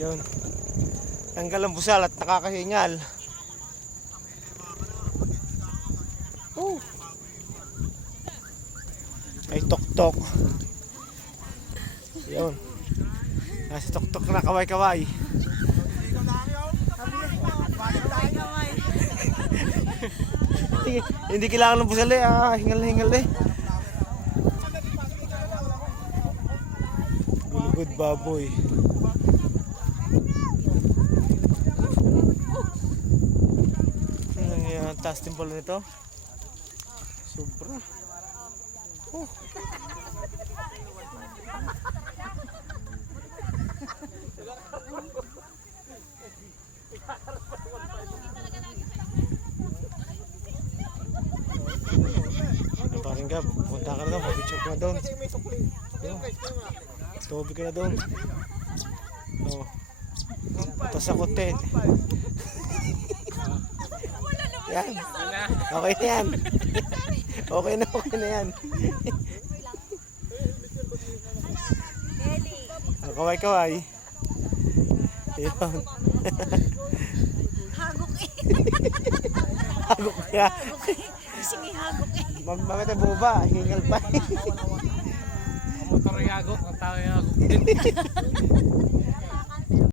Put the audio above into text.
Yun. Tanggal ang busal at nakakahingal. Oh. Ay tok-tok. Yun. Nasa tok-tok na kaway-kaway. Hindi kailangan ng busal eh. Hingal-hingal eh. Good baboy. Ang taas din pala nito. Sobra. Oh. Parang ka, punta ka na doon, pag-picture ka na doon. Tubig ka na doon. Oh. Tapos ako 10. Yan. Okay na yan. Okay na yan. Kaway-kaway. Yun. Hagok eh. Hagok kaya. Sige, hagok eh. Mamit ang buba, hingal pa. Motor yung hagok, ang tao yung hagok din.